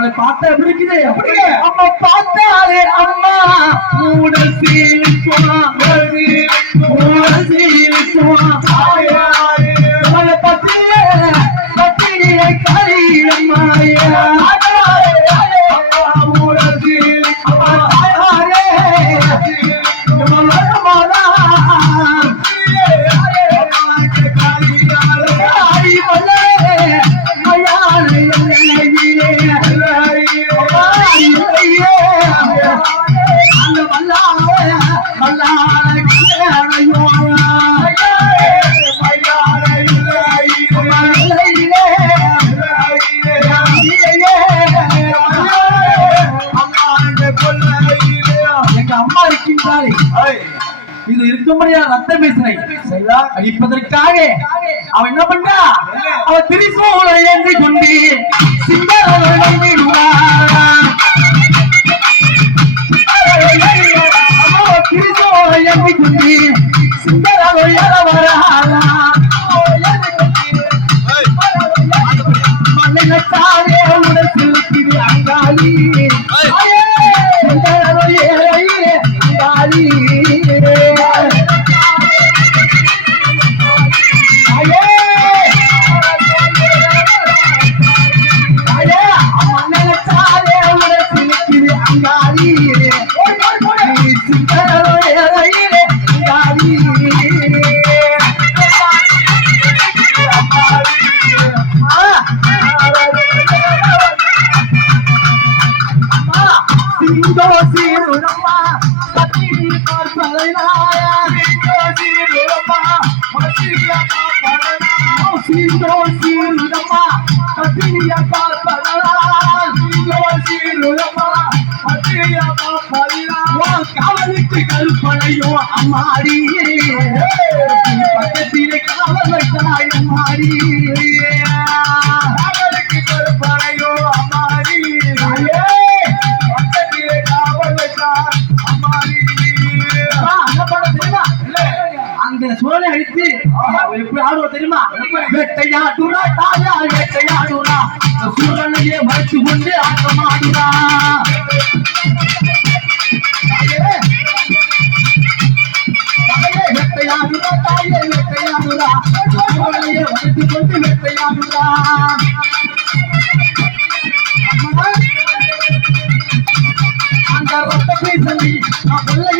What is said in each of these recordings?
அவளை பார்த்தா எப்படி இருக்குது? அப்படி அம்மா. பார்த்தாலே அம்மா கூட சேர்ந்து எங்க அம்மா இருக்கின்றாரே இது இருக்கும்படியா ரத்த பேசினை அடிப்பதற்காக அவ என்ன பண்றா? அவ திரிசூலை ஏந்தி கொண்டு சிங்கரை சிங்கோ சீருடம்மா பத்தினி பார்ப்பதனா காவலுக்கு கருப்பனையோ அம்மாடி பக்கத்திலே காவல் வைத்தாய் அம்மாடி எப்படி ஆடுவோம் தெரியுமா? வேட்டையாடுறா தாயா வேட்டையாடுறா. சூழலையே மறைத்து கொண்டு ஆட்டமாடுறா. வேட்டையாடுறா தாயே வேட்டையாடுறா. சூழலையே மறைத்து கொண்டு வேட்டையாடுறா. அந்த நான்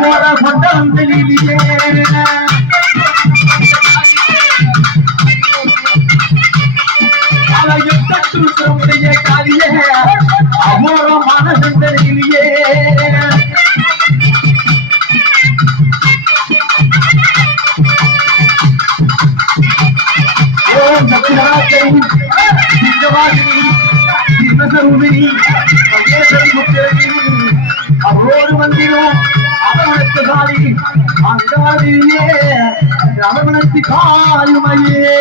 போற கொண்டம் அலையுடைய அமோரமான அவரோடு வந்திரும் காலி அங்காளியே ரமணத்தி காலுமையே.